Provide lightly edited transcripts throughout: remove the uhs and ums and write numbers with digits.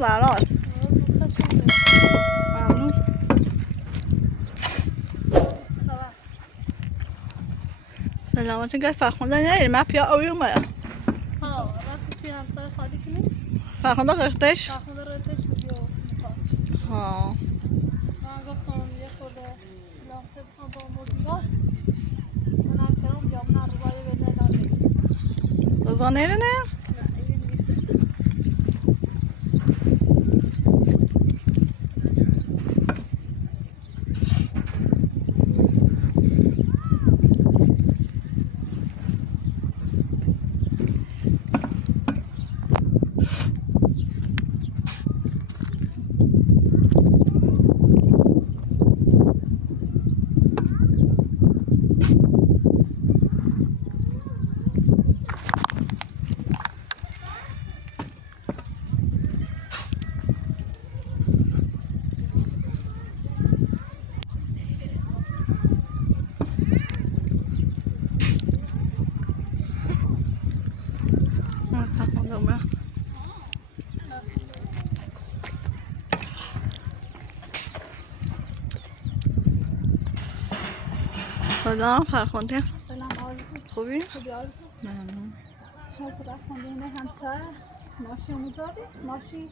زرار ممنون. سلامتی که فرخونده نریم من پیا اوی اومدم رفتی همسایه خالی کنی؟ فرخونده قشتش؟ فرخونده رایتش ویدیو میکنم. من گفتم یه خورده لامپه بخوام با موزیگار منم کرم یا من رو باید بینه لازم روزا نیره نه؟ نه این نیست فرخونده اومد سلام فرخونده سلام آرزو خوبی؟ خوبی آرزو ممنون حاضر رفتم همسایه ماشی اومداری ماشی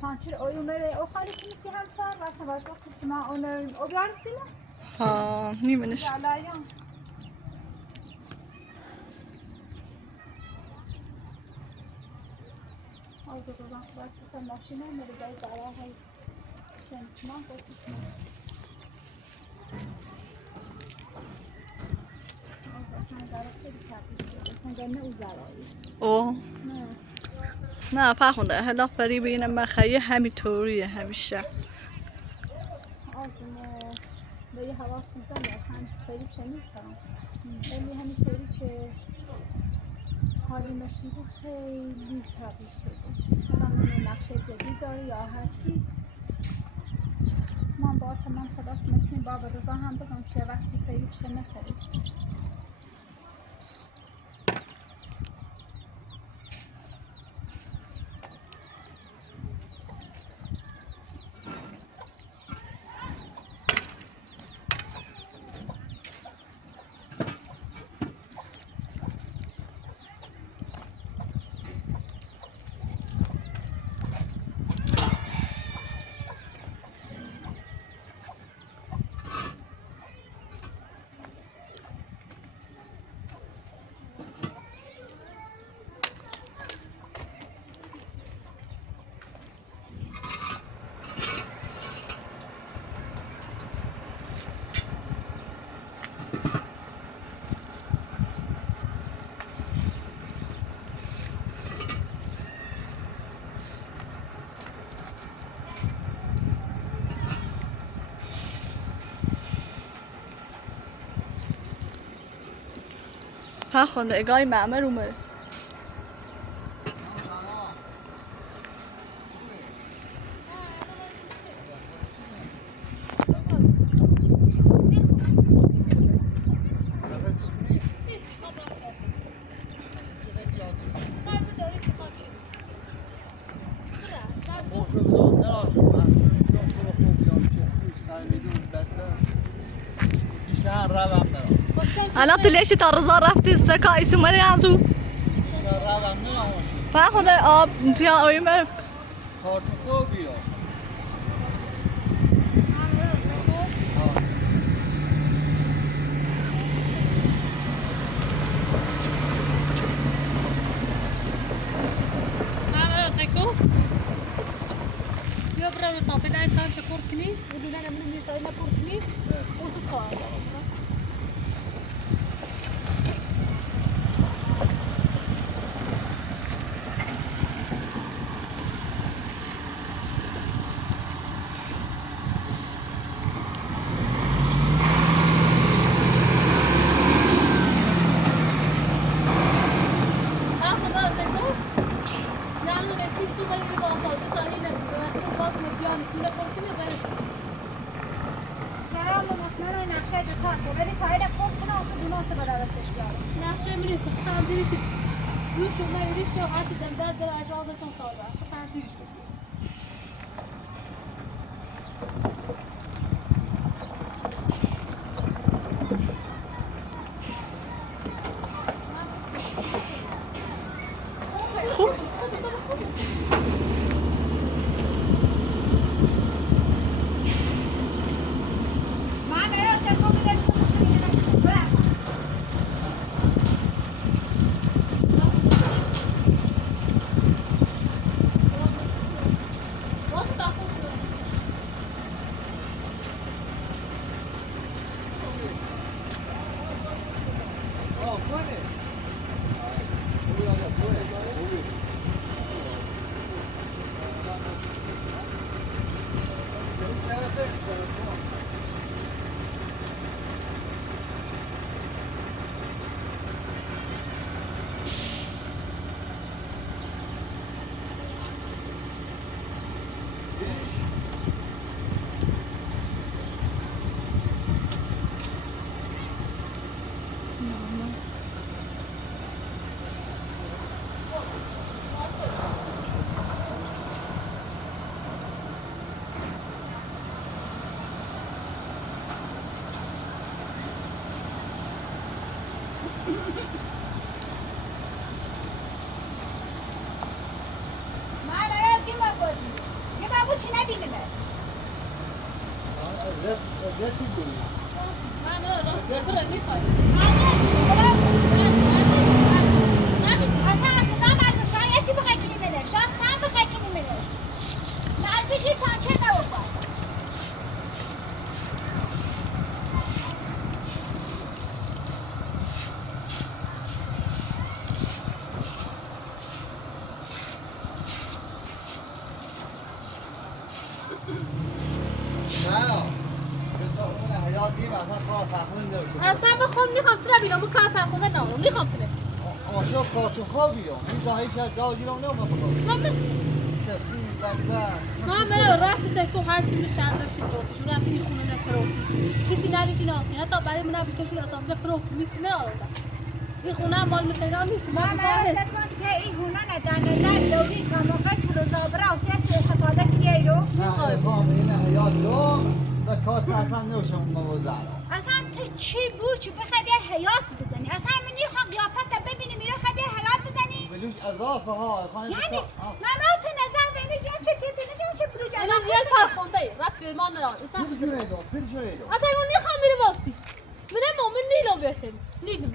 پانچیر اوی اومده او خالی کنیسی همسایه رفتم باش گفتم که من اون او بیارستی نه؟ نیمنش علایان آرزو روزان وقتی سر ماشینه میره جای زرا های شنسمان گفتم اصلا زرا خیلی تبدیل شده اصلا گنه او زرایی او نه نه فرخونده هلا فریب اینم مخیه همینطوریه همیشه آرزو ما به یه حواس میزنی اصلا خیلی چه میکنم خیلی همینطوری که حالی نشیده خیلی تبدیل شده مثلا من نقشه جدید داری یا هرچی من با تمام خداش میتونیم بابا رضا هم بگم که وقتی خیلی بشه نخرید فرخونده اگای معمر اومد الان تلیشی تا رضا رفتی سکا ایسی مری ازو فرخونده آب فیا اوی مر کارتون خوبی ها بیا برای تاپی دای کار چه کار کنی و دیگه نمیدونم میتونی نپور کنی اوزو کار نقشه من استخدام دیدی که دوش ما یریش یا قاعد دندان در اجازه کن کار با تعدیلش اصلا بخوام میخوام تره بیرون بو کار فرخونده نامو میخوام تره آشو کارتو خوابی رو این زاهیش از زاجی رو نمه بخواب محمد کسی بدبخت محمد رفت سکو هر چی میشن داشت فروتشون رفت این خونه نفروتی کسی ندیش این آسی حتی برای من نبیشتشون اساس نفروتی میتونه آوردن این خونه مال متنان نیست من فکر که این خونه نه در نظر دوری که موقع چلو زابره و سیست استفاده کریه رو نه افهم اینه حیات رو در کارت اصلا نوشم موزه اصلا تو چی بود چی بخوای بیا حیات بزنی اصلا من نیخوام قیافت ببینی میره خواهی بیا حیات بزنی بلوش اضافه ها یعنی منات نظر بینه جمع چه تیتی نجم چه بلوج الان اضافه یه فرخونده ای رفت به ما نران پیل جونه دو پیل جونه دو اصلا اون نیخوام میره باسی میره مومن نیلم بیتیم نیلم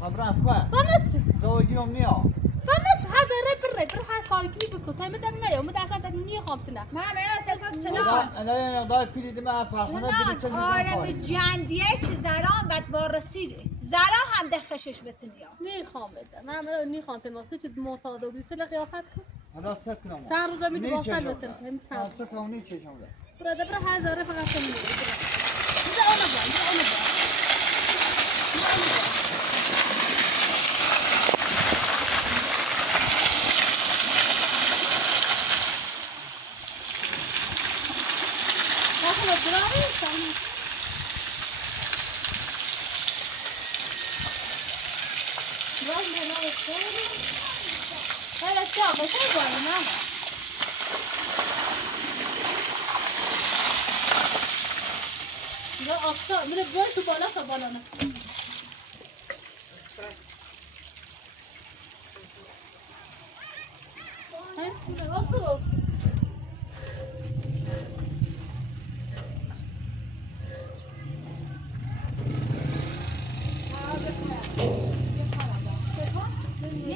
مبرم که محمد زاجی رو نیا محمد هر ذره بر هر کاری که بکن تا میدم میام مد اصلا نیخوام تنه من اصلا سنان انا یه مقدار پیلی دمه فرخونه سنان آره جندیه چه زران بد وارسیده زرا هم دخشش بتنیا نیخوام بدم من نیخوام تماسه چه معتاد و بیسل قیافت کن حالا سب کنم چند روزا میدی واسه بتن هم چند سب کنم نی چشم ده برادر بر هر ذره فقط میره میده اون با هلا شاطر شو قاعد ما لا أخشى من الجوش وبلا صبالنا هاي كل وصل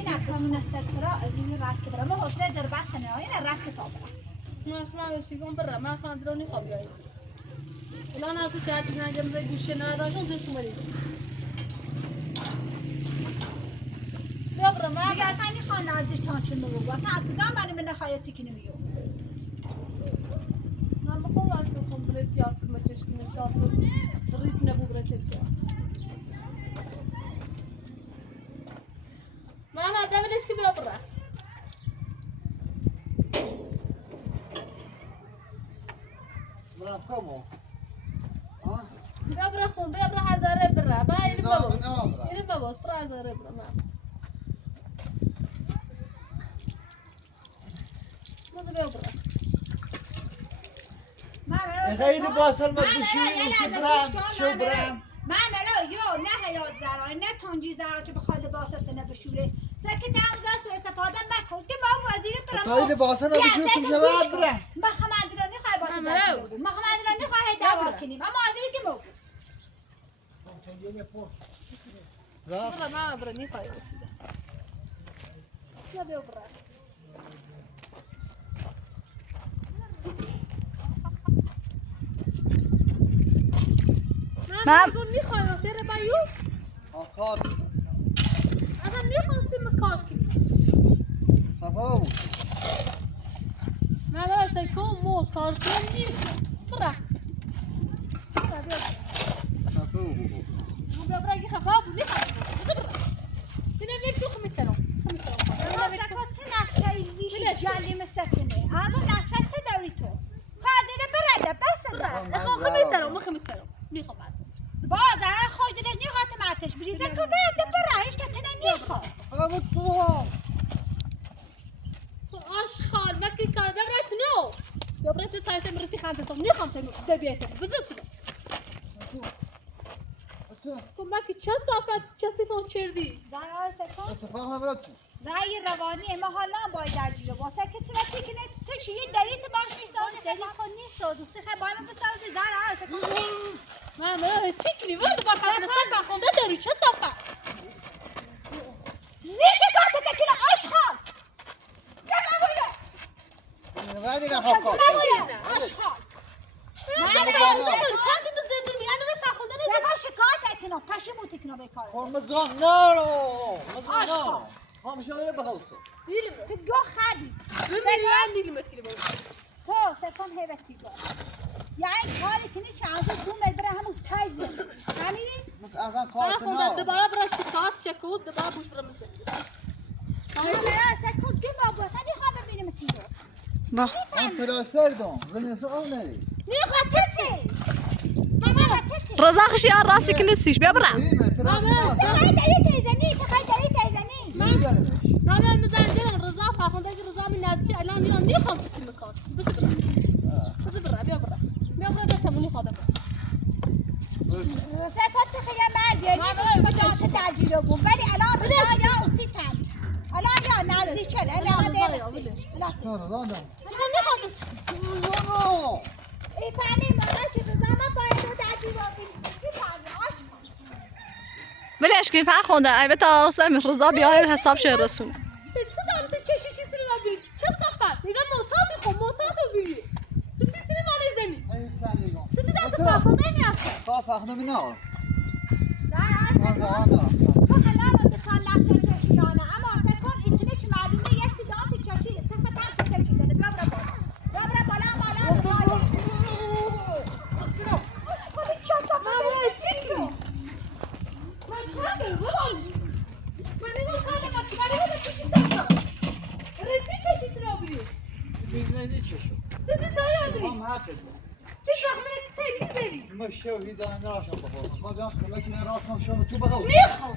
نه کامون سرسرا از این راه که برام حوصله در بحث نه این راه کتاب ما أخلع بشيكم برا ما أخلع دروني خبيعي الآن هذا جات ناجم زي جوشنا هذا شو تسمري يا برا ما میگه اصلا این خانه ازش تا چون بگو اصلا از کجا برای من نخواهی چی نمیگو ما بخوام أشوفكم بريت يا كم تشكين شاطر ريت نبو بريت يا ما ده ليش كده برا برم کمو برا خون برا هزاره برا برا این باباس نه برا. این باباس برا هزاره برا ما موزه بیا برا غير باصل ما بشوي شو برام من ملا یو نه حیات زرای نه تنجی زرای چه بخواد باست نه بشوره سکه دموزا سو استفاده مکن که ما وزیر برام غير باصل ما بشوي كل شباب برام ما خمدرانی خواهی باید ما خمدرانی خواهی دعوا کنیم اما وزیر که مو برا ما برا نيفاي وسيده يا بيو برا ما يقول نيفاي وسيده بايو آخر انا نيفاي سم كاركي صفاو ما بس يكون مو كاركي نيفاي برا بیا خفه و بگو. بیا برای اگه خفه بود بذار برا دیدم یک تو خمیترم سکات چه نقشه ریشی جلی مسکنه از اون نقشه چه داری تو خازینه برده بس ده خمیترم میخوام بعد باز انا خوش دلش نیخواد ماتش بریزه که برده برایش که تنه نیخواد خفه تو. تو آشخال مکی کار ببرت نو یا برس تایسه مرتی خانده سوم نیخوام تبیته بذار شده تو مکی چه صافت چه سیفون چردی زنار سکات اتفاق نبرد چی؟ زای روانی ما حالا باید در جیرو واسه که تنه تکنه تشی یه دلیل باش میسازی خیلی خود نیسازی سخه باید من بسازی زنار سکات ماما چیکلی ورد با خانده صافت خونده داری چه صافت ریشه کات تکنه آشخال جمع بوده بعدی نخواه کار. آشخال چندی بزندون میان رو خونده زبا شکایت اتنا پشمو تکنه بکاره مزاق نارو. آشقا. خامشان رو بخوصه. دیلم تو گو خدی ببین دیلم تیری بود تو سفن هیبتی گو یعنی کاری کنی چه از تو مدره همون تایزه همینی؟ ازم کار خونده کنار. دوباره برای شکایت شکود دوباره بوش برای مزندون نه سکوت گو بابا سنی خواه ببینیم تیرو با من پلاستر دم. زنیسو آن نری. نیخواه تسی ماما تسی رضا خشی آن راستی که نیستیش بیا برم تخیل داری تیزنی تخیل داری تیزنی ماما مزندون رضا فخونده که رضا من نزدیش الان نیخوام کسی مکان بذار برا بیا برا دستمونی خواهده سکوت تخیل مردی نیمه چه مجاعت در جیرو بود ولی الان رضا یا اوسی تند الان یا نزدیک شده الان دیرسی لاسه نیخوام کسی ای فهمی ماما چه زمان باید رو در جیرو بینیم چی فهمی آشقا ولی اشکین فرخونده ای به تا اصلا رضا بیاره حساب شه رسون صدام تو چه شیشی سینما بری چه صفت میگم معتاد بری تو سینما زمین تو دست فرخونده نیست کار فخنه می نار. زن تو الان دکان نقشه چشیدانه اما سکون ایچنه چه معلومه یک سی داشت چشیده تفتا که چیزه بیا برا بالا خودی چه صفحه چیکو من چند روانی من اینو کالا مکی برای من پیشی سازم رتی چشی تو بری بیزنی چشو. تو داری بری هم هات. پیش رحمت خیلی زنی مشه و هیزان نراشم بخورم. خواهم بیام کمکی نراسم شما تو بخور. نیخوام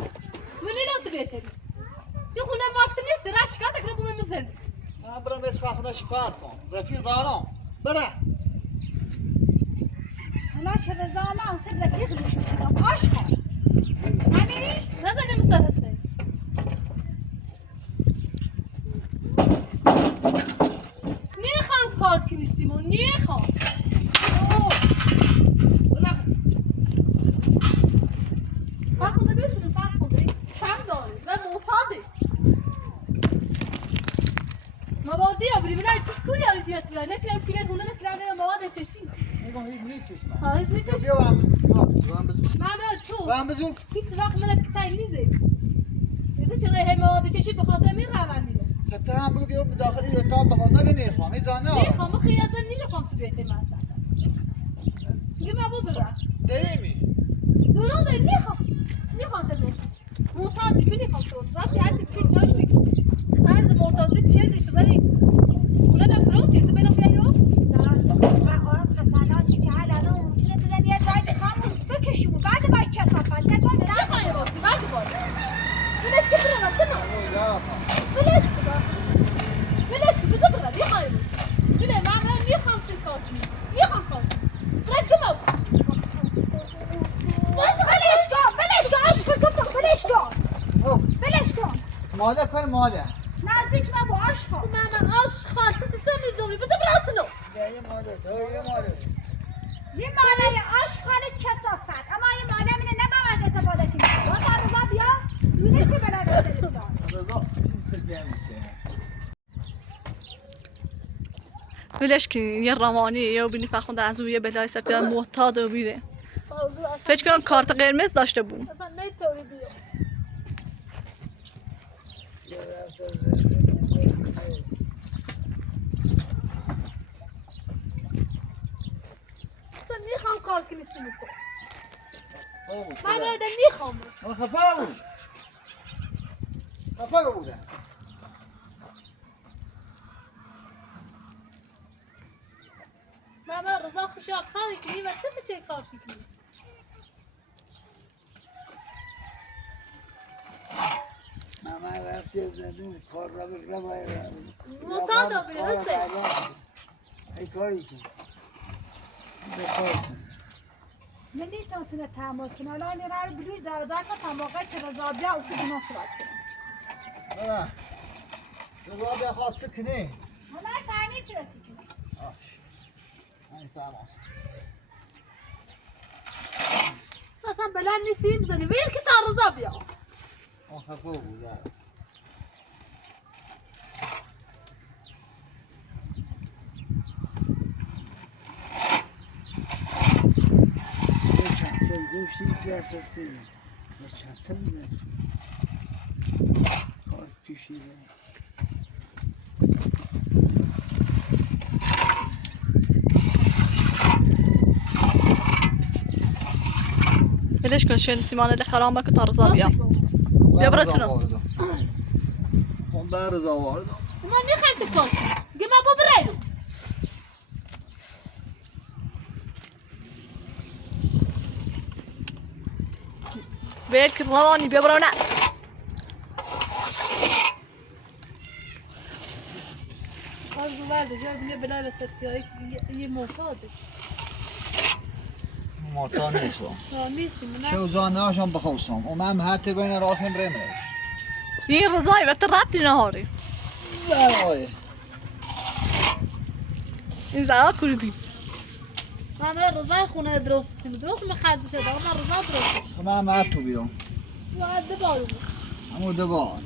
من اینو تو بهتری یه خونه وقت نیست رشکات اگر بوم مزن من برم بس فخنه شکایت کن. رفیق دارم. بره. حالا چه رضا ما اصلا رفیق روشون کنم آشقا همینی؟ نزنه مستر هسته نیخوام کار کنی سیمون نیخوام فرخونده بیرسونیم فرخونده چند داره و معتاده موادی ها بریم نه کلی آلی دیت دیگه نکلم پیلت هونه نکلم مواد چشی میگم هیچ نیست چشم. ها هیچ نیچش بیا هم بزن. ماما تو هم بزن. هیچ وقت من کتای نیزه نیزه چرا هی مواد چشی بخاطر می روانی حتی هم بگو بیام داخلی اتاق بخوام مگه نیخوام. هیزان نار. نیخوام خیازن نیخوام تو بیت ماست میگه ما برا دریمی. دوران داری نیخوام تو معتادی نیخوام تو وقتی هرچی پیش داشتی عرض معتادی چه دیش رنی اونا نفرو کسی بنا بیارو خطرناکی که الان ممکنه بزنی یه جای دکامون بکشیمون بعد باید چه صفحه سکون نخواهی باسی بعدی باسی بلش که برا کنم بلش که بذار برا نیخواهی باسی بله من نیخوام شکار کنی نیخوام کار کنی برای که موت بلش کن عشق گفتم بلش کن ماده کن ماده. نزدیک من با عشق من آشخال کسی چه میزونی بذار براتونو یه ماده تو یه ماده. یه ماله عشق خاله چه صفت اما یه ماله منه نباید استفاده کنی با رضا بیا دونه چه بلا بستری کن رضا این سجن ولش کن یه روانی یا بینی فرخونده از اون یه بلای سرتی معتاد و بیره فکر کنم کارت قرمز داشته بود اصلا نمیتونی بیا اصلا نیخوام کار کنی سیم تو خب، من خدا. آدم میخوام من خفه بود. خفه بودم. من رضا خوشی کاری کنی و تو چه کارشی کنی من رفتی زدون کار را بگه باید معتاد بودی، حسین. ای کاری کن بکار کن من نمیتونم تحمل کنم الان میرم بلوش زوزای که تماقه چه رضابیا او سه دینا چرا کنم بابا رضا بیا خواد سکنی حالا فهمید چرا تیکنی من فهمم اصلا بلند نیستی بزنی ویل که تا رضا بیا من خفه بودم چند سه زوشتی اساسی چند سه بوده کار پیشیده ولش کن شن سیمانه ده خرام که تا رضا بیا بیا برای چنو اون بر رضا واردم من میخوایم تو کار کنی گه من با برایدو ول که روانی بیا برای نه از ولد جای بیا بلای بسرتیایی یه معتاده موتا نیستم نیستی من شو زانه هاشم بخوستم و من حتی بین راسم برمش این رضایی وقت ربطی نهاری زنای این زرا کوری بی من رضا خونه درست مخرج شده من رضا درستش من هم تو بیدم فقط ببارو همون دبار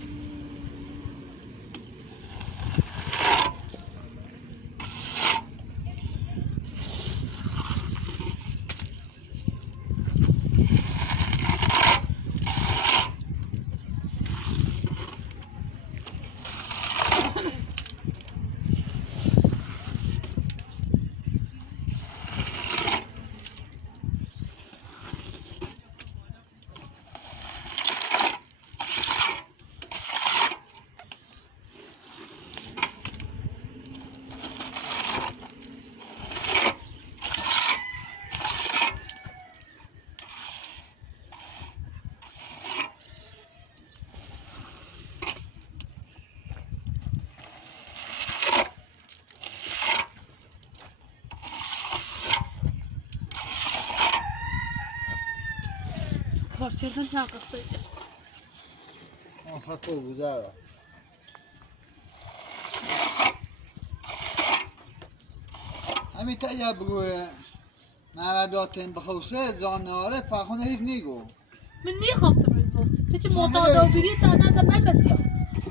کار چردن چند قصه من خفه بوده همین تایه بگوه من بیاتیم بخوصه زانه آره فرخونه هیچ نیگو من میخوام تو بری بس تو چه سامه معتاد داری. و بگید تا ازم دمال بتیا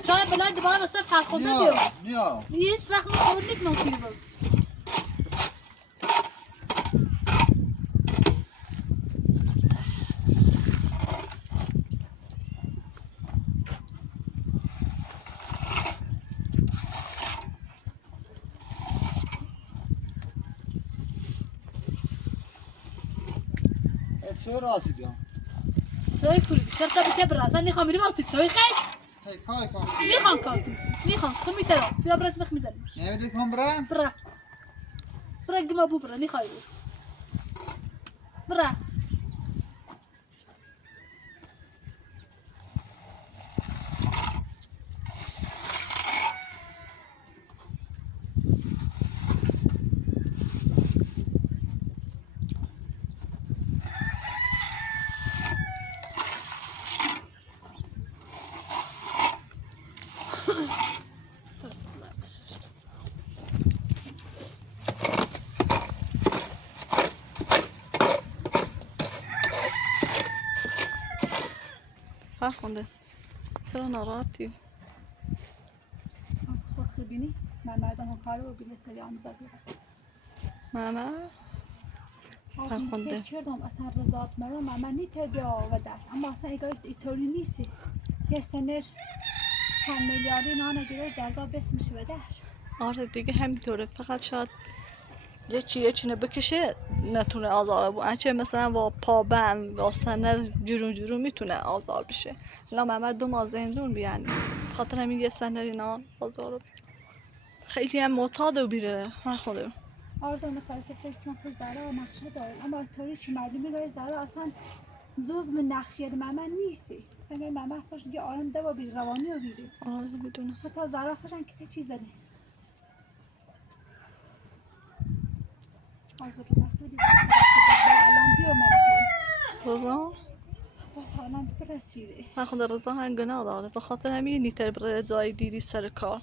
شاید بلند دوباره واسه فرخونده بیارم نیا هیچ وقت میخوام نکنم توی بس چه راسی بیام سوی کوری بیشتر تا بچه برا اصلا میخوام میری واسه سوی خیلی هی کار کن میخوام کار کنی میخوام تو میترم تو برا سرخ میزنیمش نمیدی کن برم برا برا گما بو برا میخوای برا فرخونده چرا ناراحتی از خود خبینی من مردم کار رو بیل سری آموزا بیرم ماما فرخنده. فکر کردم اصلا رضات مرا من نیتر بیا و در اما اصلا اگر ایطوری نیستی یه سنر چند میلیاردی نان جلوش در زا بس میشه و در آره دیگه همینطوره فقط شاید یه چی بکشه نتونه آزار بود. چه مثلا با پابند با سنر جورون میتونه آزار بشه. لا محمد 2 ماه زندون بیانی خاطر همین یه سنر اینا آزار بود. خیلی هم معتاد و بیره من خودم آرزو متاسفه چون که زهرا نقشه داره اما طوری که معلومه داره زهرا اصلا جز من نقشه محمد نیستی سنگ محمد خوش دیگه آرام ده با بیر روانی و بیره آره میدونم حتی زهرا خوشن که چیز داره آرزو روز خیلی الان دیو مرحم رضا تا الان برسیده من خود رضا هم گناه داره به خاطر همین نیتر بره جای دیری سر کار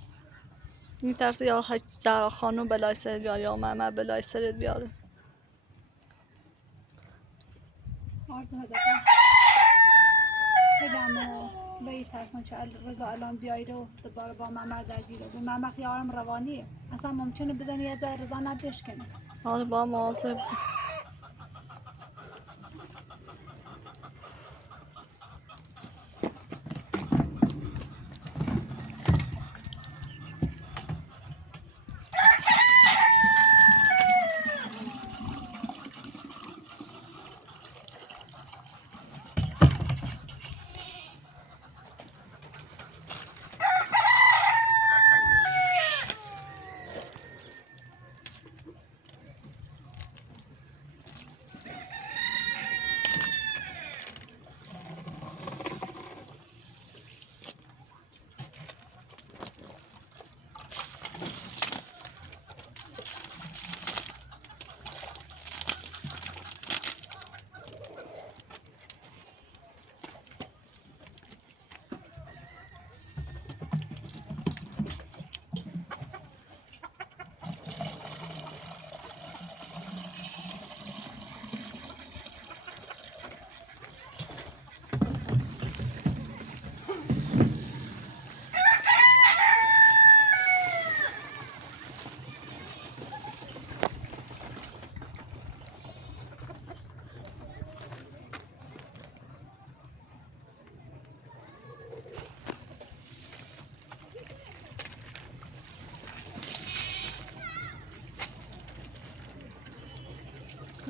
میترسه یا زهرا خانم بلای سرت بیاره یا محمد بلای سرت بیاره آرزو هدفه خیلی اما به ترسم که رضا الان بیایده و دوباره با ممر درگیره و ممر خیارم روانیه اصلا ممکنه بزنی یه جای رضا نبشکنه آره با مواظب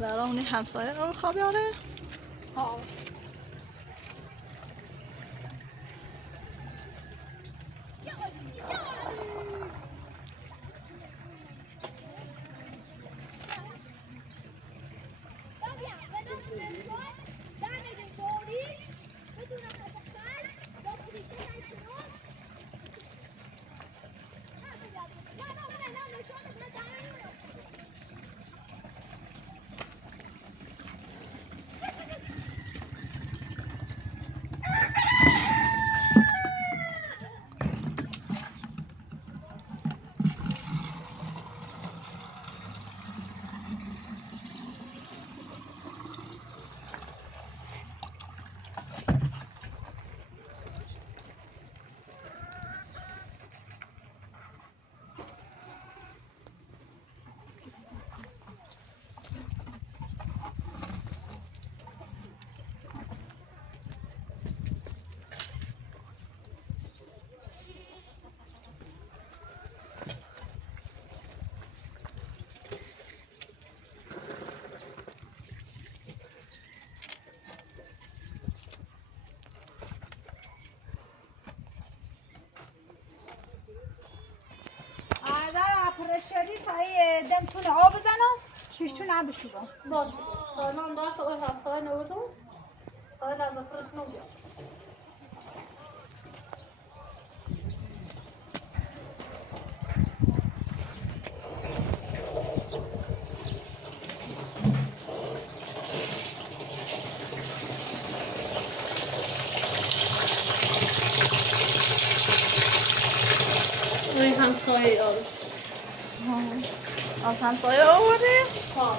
در اونی همسایه رو خوابی آره ها پرشاری تایی دمتون آب بزنم پیشتون هم بشورم باشه الان داره تا اون همسایه نوردم باید از افرش نوردم این همسایه از همسایه آوردی؟ ها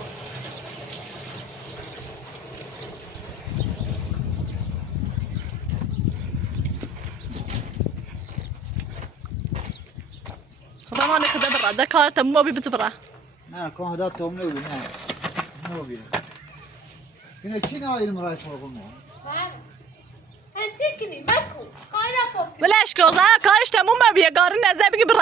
خدا ما نکده برا ده کارت مو بی بتبرا نه کن هدا توم نبی نه نبی اینه کی نه این مرای فرقون ما هنسیکنی مکو کاینا پوک بلش کن زن کارش تموم بیه گاری نزه بگی برا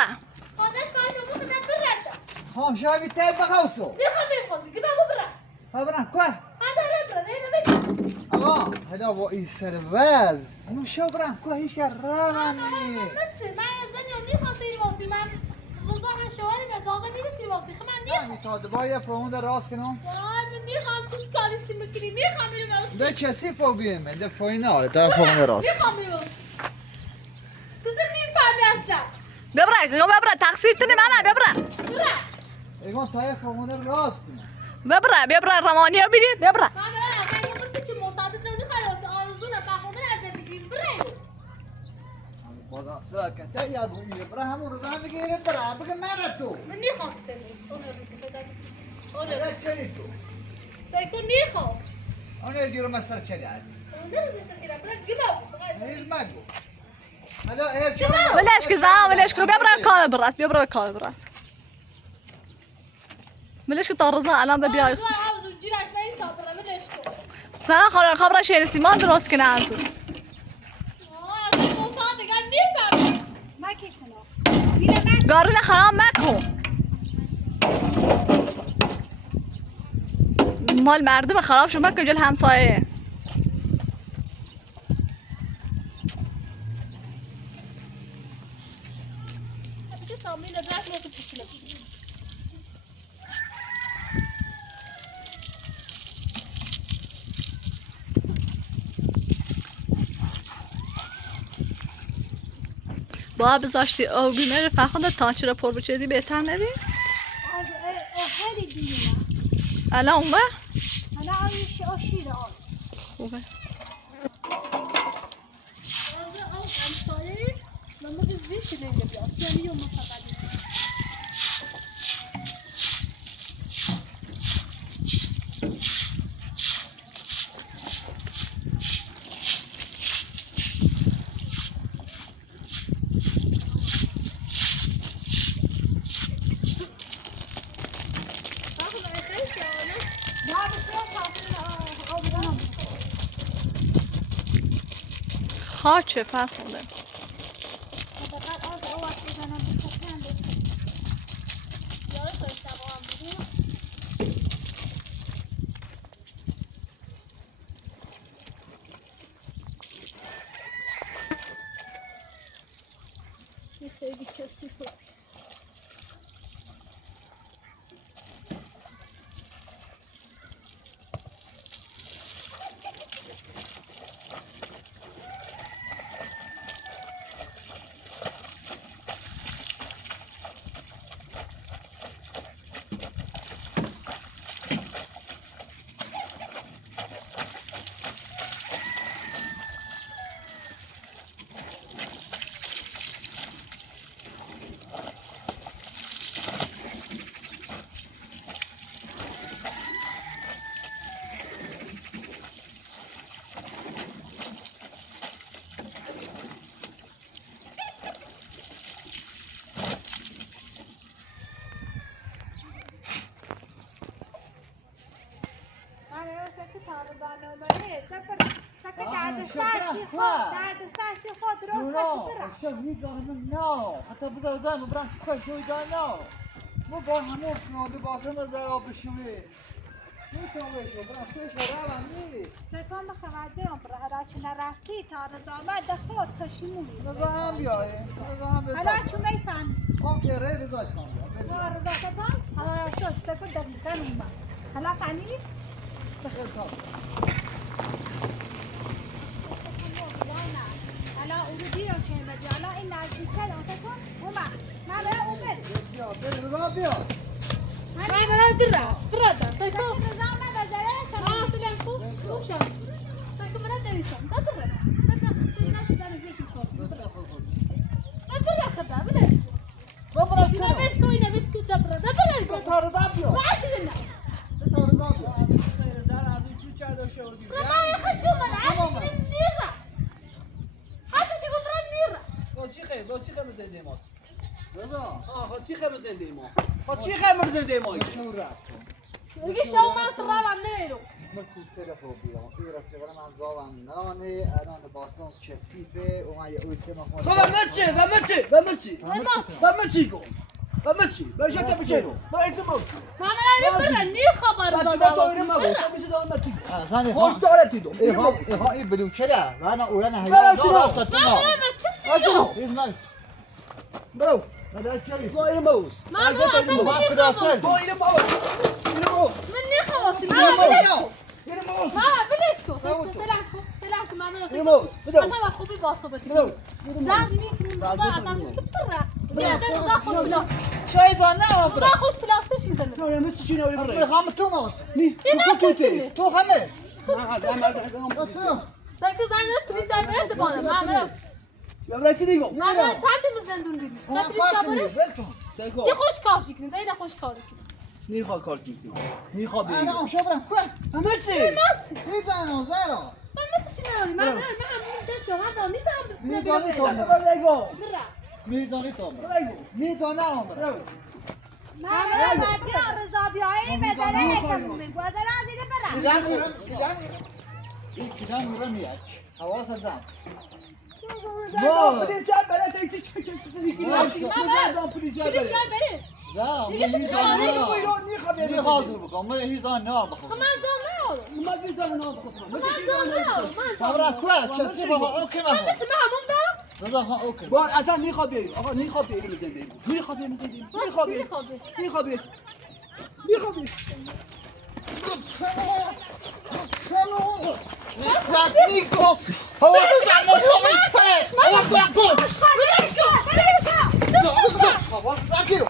خودت کاینا مو کدام برد خام شاوی تل بخوصو نخوام بریم خوزی که بابا برم فبرن کوه هذا ربرا هنا بریم آقا هدا با این سروز اونو شو برن کوه هیچ که روانی متسي ما زني وني خاطري واسي ما وضعها شوارع مزازة نيتي واسي خمان همین تا دبای فرمون راست کنم من نيخام توس كاري سيمكري نيخام بریم ده چسی پا بیمه ده فاینال تا فرمون راست نيخام بریم تزن نيفهمي اصلا ببره تقصیر تونی ماما ببره برم ایگان تا فرمون راست کنم ببره روانی ها بیدید ببره ما برم اصلا یه مرد چه معتادت رو نخواهی آرزو نبخونده از زندگی بریم بازم سرعت کن تا یا بویه برا همون روزا هم بگیره برا بگه من تو من نيخام تلوز انا رسي خدام انا ده چلی تو سيكون نيخام اونه دیرو مستر چلی عد انا رسي استشيرا برم قلب هیز مگو هدا ایب چلی ولش که زنم ولش که ببره کار براست ببره کار براست ولش که تارزه الان به بیای آرزو آرزو جیرش نیم تا برم ولش کن زنم خبر شیر سیمان درست کنه انزو از معتاد دیگر نفهمم ما کیتنا بیره من گارون خراب مکن مال مردم خراب شد مکن جل همسایه چه تامین دست رو پیچیده با بذاشتی آبی نره فخونده تانچه را پر بچه بهتر نری؟ خیلی دیگه الان اون انا آیش آشیره آز خوبه او همسایه لما زیش نینجا بیاد سیانی و مفقدی خاچه فرخونده خیلی چسی بود شو میزانه من نه حتی بذار زن برم خوشوی جان نه ما با همون خناده باسه مزر آب بشوی میتونم بشو برم پیش رو هم میری ستان بخواهده هم برای چه نرفتی تا رزامت ده خود خشیمونی رضا هم بیایه رضا هم حالا چون میفهم خام که ری رضا شما بیا رضا ستان حالا شد سفر در مکان اومد حالا فهمید حالا اونو دیرم که ایمدی حالا این نزدیکه ستان اومد من برای اون برد بیا رضا بیا من برم برده سیکو رضا من بزره آه سلام خوب خوشم سیکو من نمیشم تا برم خدا بله من برم اینا چرا بیت کوینه بیت کو دبره دبره تا رضا بیا بعد بینه تا رضا بیا ما خشوم من عادي نيرة حتى شو قبران نيرة با چی خیمه زنده ما؟ رضا آه چی خیمه زنده ما؟ چی خیمه زنده ما؟ شو رفت يجي شو ما تراب عم نيرو من کوسه را خوب بیام این را که برم از زاوم نانه الان باستان کسیفه اومد یه اویته ما خب و من چی؟ بمشي باش انت بتشيله ما يسمعوا ما عمل برا ني خبر لا زاد تبغى ما بقول بس ده ما تيجي ثاني خوش تعال تيجي إيه بدو شلا أنا وأنا هاي لا، شنو؟ ما تسي شنو إذن برو هذا شيء هو يموس ما عمل ما في راسل هو يموس يموس مني خلاص ما يموس ما بلشكو سلامكم ما عمل يموس بدو أسمع خوبي باصو بدي بدو زاد ميك من بضاعة أسمع مش كبترة بيادة نزاخد بلاستيك شيء زنا برا نزاخد بلاستيك شي زلمة لا ما تسجينا ولا أصلي برو خام توماس ني كنتني. تو خمر ما هذا ما هذا أصلا ساكو زانر بليس عبرت دبانة ما عمل يا برا تيجي ما عمل تعدي مزندون دي ما لا بليس فاكرني عبرت بلتون سيكو دي خوش كارشي كنت زي خوش كارشي ني خا كارتي ني خا بي أنا أم شبرا كل همشي ماسي إيه زنا زنا ما ماسي چنانی ما عمل دشو هذا نيتا ميزاني توم برو برا ميزاني توم برو ميزاني عمر برو من بعد رضا بیایی مزاره نکنم گوادر از اینه برم كلام رميك حواس زام ما بدي سال بلا تيجي تيجي بليس بليز عبرت زام زام. ني خبر ني خازر بكم ما هي زان نار بخو كمان زمان ما في دار نام ما زمان فورا كوات كسي بابا اوكي ما ما تسمعها ممدى زام اوكي بون اصلا ني خبر آقا ني خبر مزندی ني خبر مزندی ني خبر ني خبر ني خبر نيكو هو زعما شو يصير هو تقول حواس زاكيو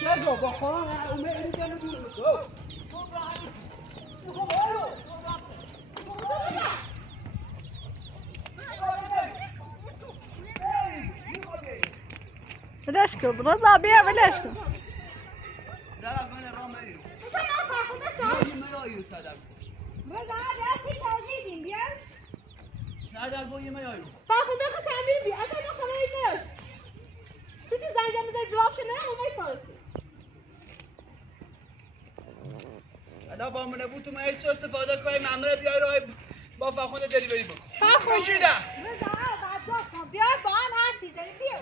كذا بخوان وما يريد ان يقول ولش کن رضا بیا ولش کن لا انا رامي ما يايو صدق رضا دستی تازیدیم بیا صدق بو ما يايو فرخنده خوش امیر بی اصلا ما خبری نداشت کسی زنگ میزنی جواب شده نه اومد کارتی انا با من بود تو ما هیچ استفاده کنیم معمولا بیای راه با فخونده دلیوری بکن فرخنده بشیده رضا بعد کن بیا با هم حرف میزنیم بیا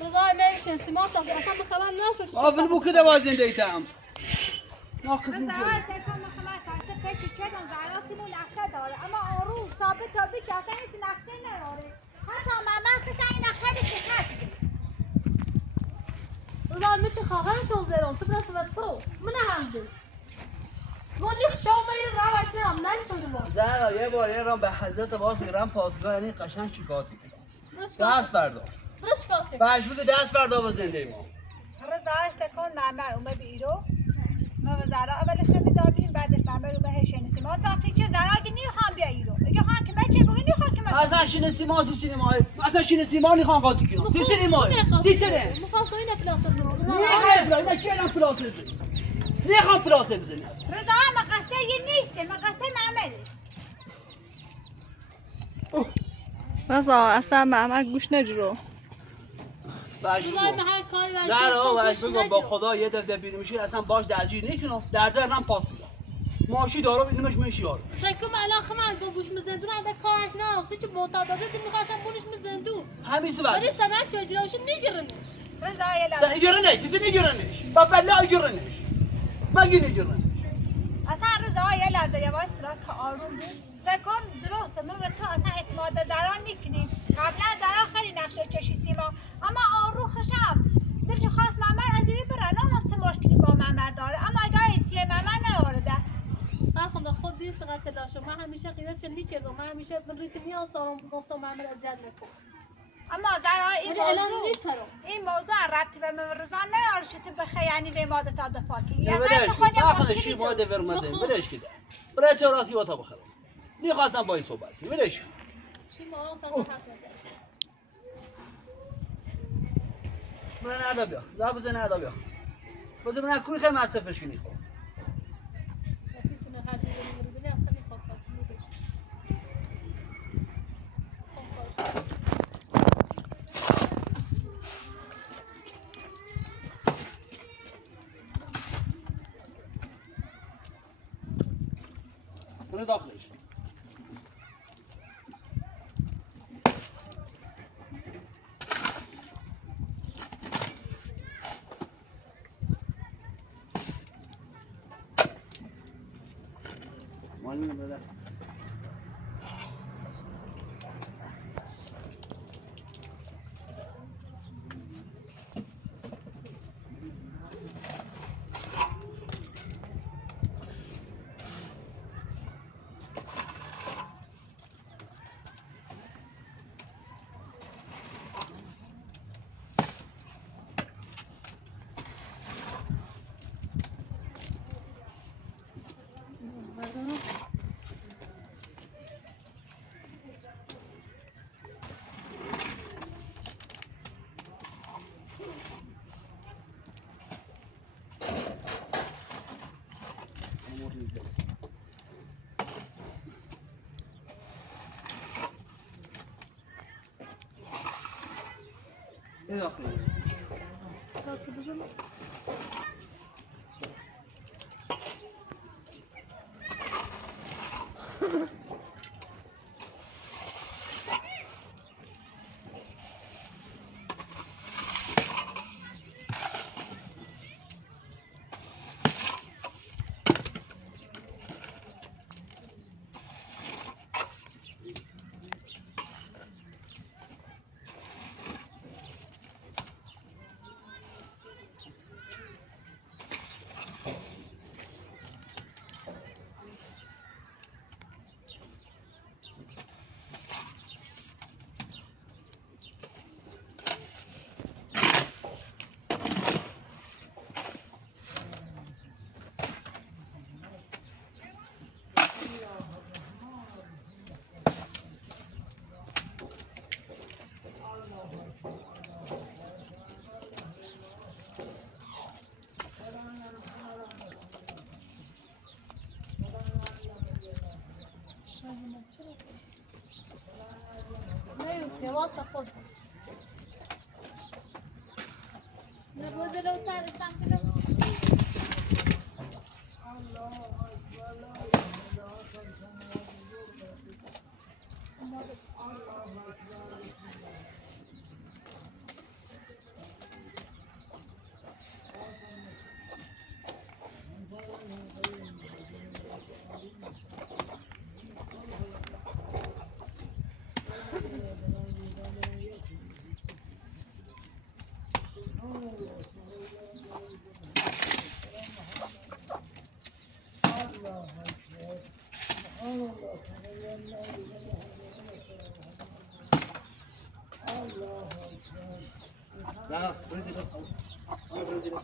رضای میشه سیما تا اصلا به خبر نشد آفل بو کده وازن دیتم ناقص رضا سکن مخمت ترسه پیچی کردن زعراسیمون نقشه داره اما آروم ثابت تا بیچ اصلا هیچ نقشه نداره حتی ممن خش این نقشه که خش رضا میشه خواهرشون زیرون تو برسه و تو من همزه گلی شما میری روش نرم نشده باز زهرا یه بار یه رام به حضرت باز ایران پاسگاه یعنی قشنگ شکاتی دست فردا برش کاشه مجبور دست فردا با زنده ما رضا سکن معمر اومه به ایرو ما به زهرا اولش میذاریم بعدش معمر رو به هشنسی ما تا چه زهرا اگه نیخوام بیا ایرو اگه خواهم که من چه بگی نیخوام که من اصلا شینه سیما سی سینما اصلا شینه سیما نیخوام قاطی کنم سی سینما سی سینه مخواستم این پلاس زیرون نیخوام اینا چه نم پلاس بزنی نیخوام پلاس بزنی اصلا رضا مقصر یه نیسته مقصر معمره رضا اصلا معمر گوش نجرو رضای به هر کاری برش نه نه گوش بگم با خدا یه دفعه بیرون میشید اصلا باش درگیر نکنم در ذرم پاس میدم ماشی دارو بینمش میشیار سکم الان خمر گم بوش مزندون عده کارش نه راستی چه معتاد داره دل میخواستم بونش مزندون همین سبب ولی سنر چه اجراش نجرنش رضا یه sen لحظه اجرنش چیزی نگرنش بابلا اجرنش مگه نگرنش اصلا رضا یه لحظه یواش سرا که آروم بود سکم درسته ما به تو اصلا اعتماد زران میکنیم قبلا زران خیلی نقشه چشی سیما اما آروم خشم دلش خواست معمر از اینی بره نه چه مشکلی با معمر داره اما اگه ایتیه معمر نوارده فرخنده خود دید چقدر تلاشه من همیشه غیرت چه نیچردم من همیشه من ریت نیاز دارم گفتم معمر اذیت نکن اما زرا این ولی الان موضوع نیستم این موضوع ربطی به من رضا نداره شده بخی یعنی به ماده تا دفاع کنی اصلا بلش تو خود فاخذ مشکلی الشيء داره. ما دبر مزين بلش كده بريت راسي وتا بخير ني خاصم باي صوبات بلش چی ما هم فصل حق نزد من هذا بيا زاب زين هذا بيا بس من كل خير ما سفش كني خو وقتی چنه حرفی زنی مرزنی اصلا نخواه کرد نمیدش معلومه بدست ايه داخل نه واسه خود نبوده لو ترسم کنم لا برزي له انا برزي له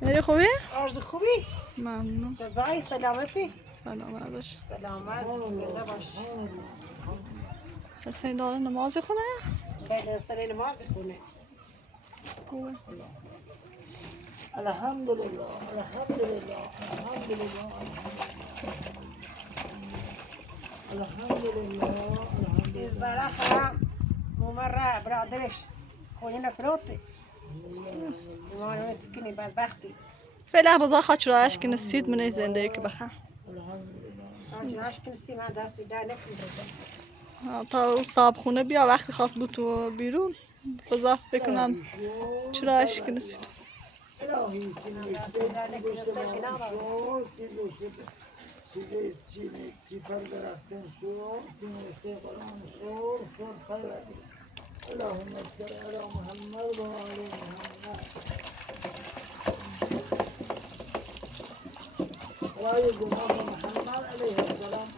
میری خوبی؟ آرزو خوبی؟ ممنون. رضای سلامتی؟ سلامت باش. سلامت زنده باش. حسین داره نماز خونه؟ بله سر نماز خونه. خوبه. الحمد لله الحمد لله الحمد لله الحمد لله زرا خرام ممرة برادرش خوينا فلوتي ما نتكني بدبختي فعلا رضا خواهد شرایش که نسید منی زندگی که بخواه. راجعش کنستی ما دستی در نکنم تا صاحب خونه بیا وقتی خواست بود تو بیرون بذار بکنم چرایش که نسید. الهی دستی در نکنم سر کنار سیپر برفتن شو سینه قرآن شو شو خیلی اللهم صل على محمد و آل محمد و آل جناب محمد علیه السلام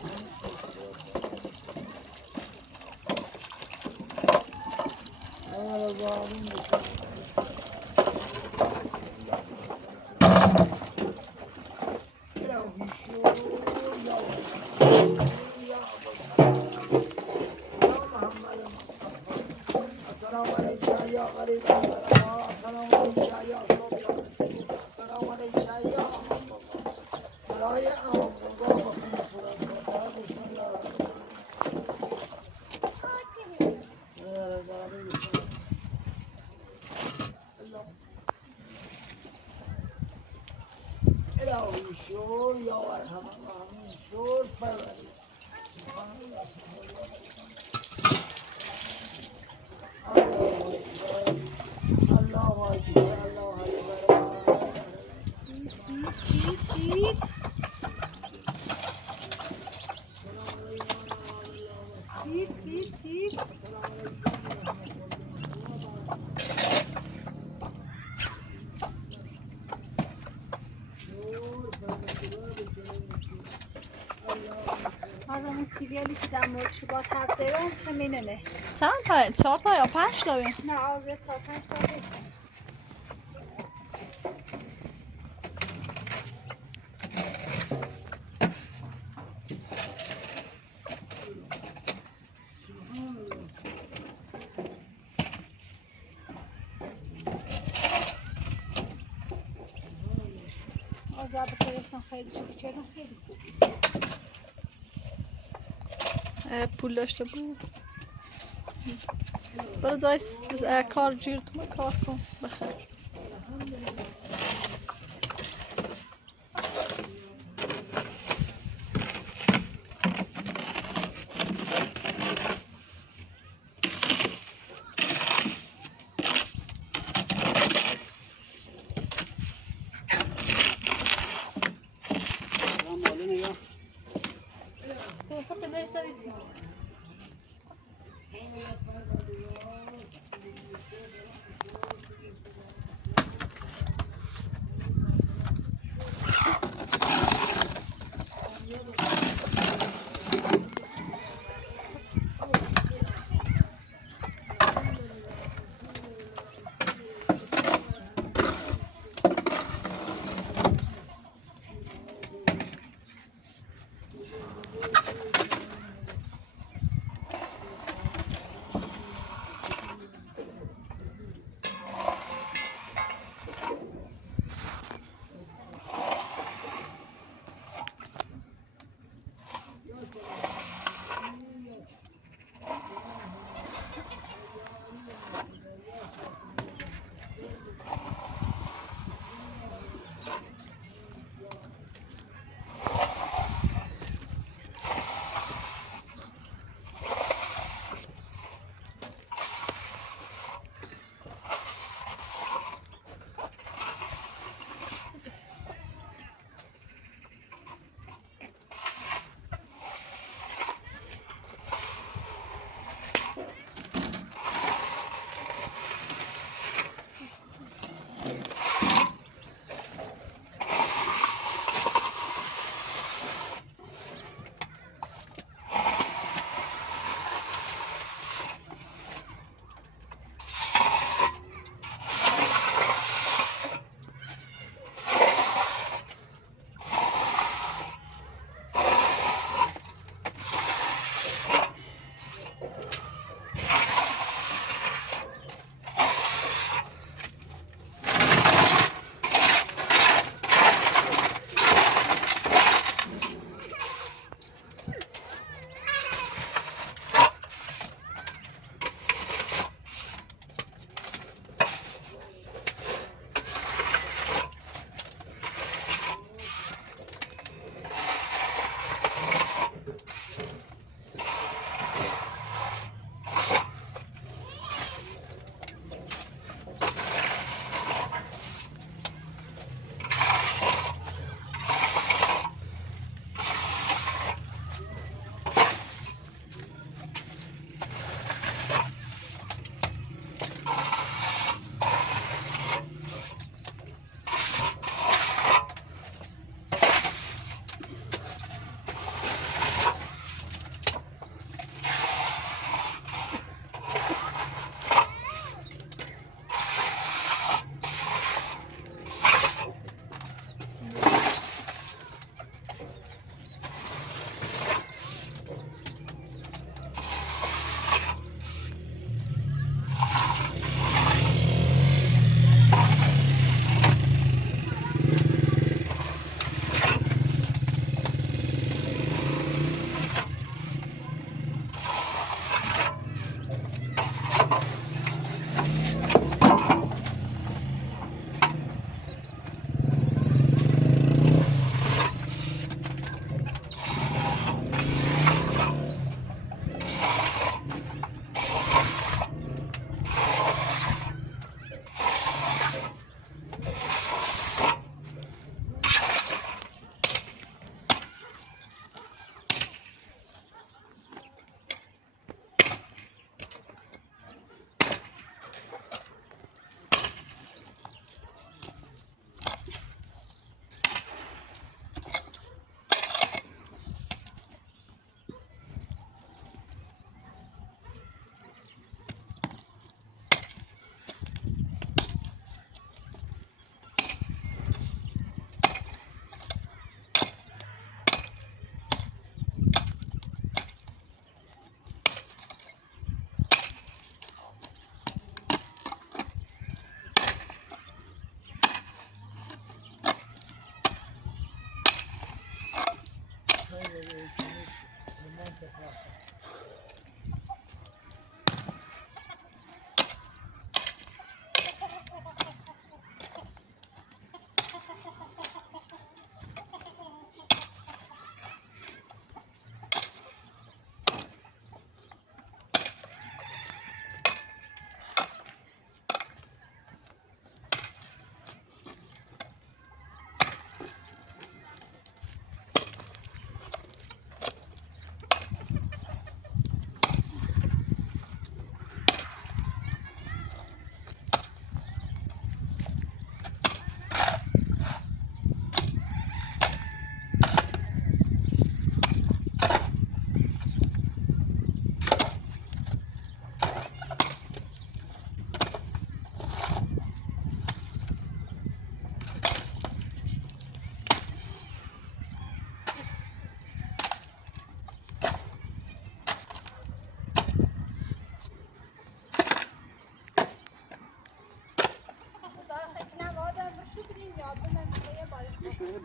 شور یا ارحم الراحمین شور پروری الله اکبر الله اکبر. هیت از اون تیریالی که در مورد شبات حرف زدم همینه نه. چند تا؟ 4 تا یا 5 تا بین؟ نه آزه 4-5 تا نیست. آزه بکرستان خیلی شکر کردم خیلی خوب. پول داشته بود. برو جای کار جور تو کار کن بخیر. خب نمی‌سوید.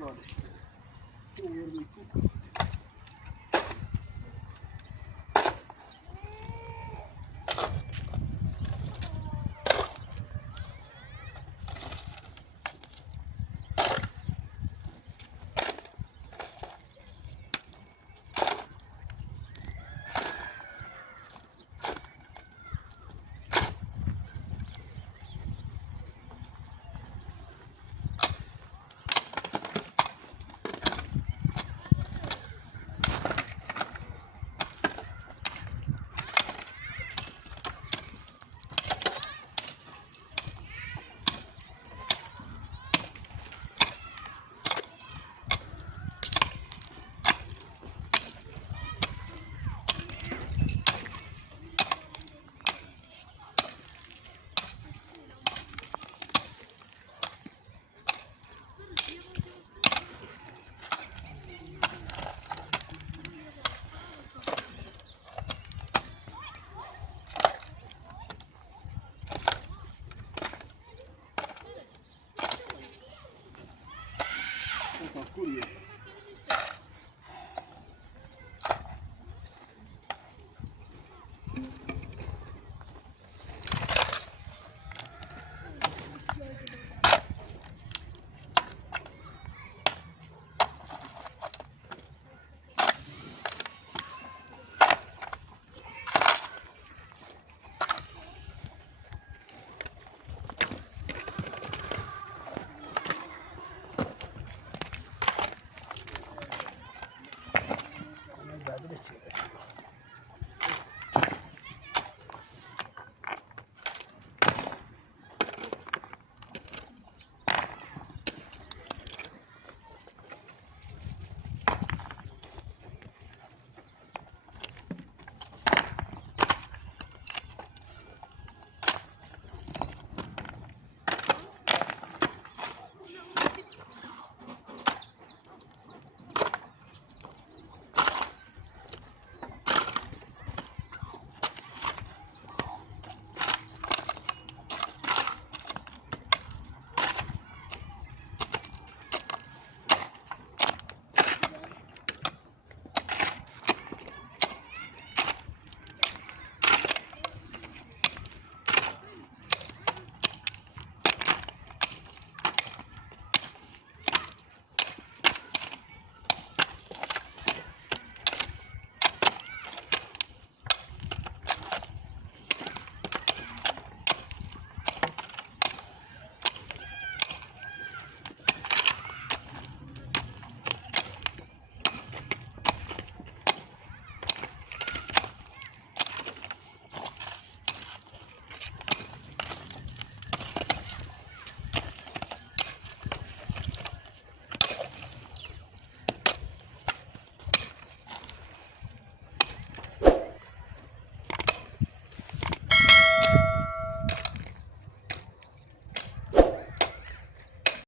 داده.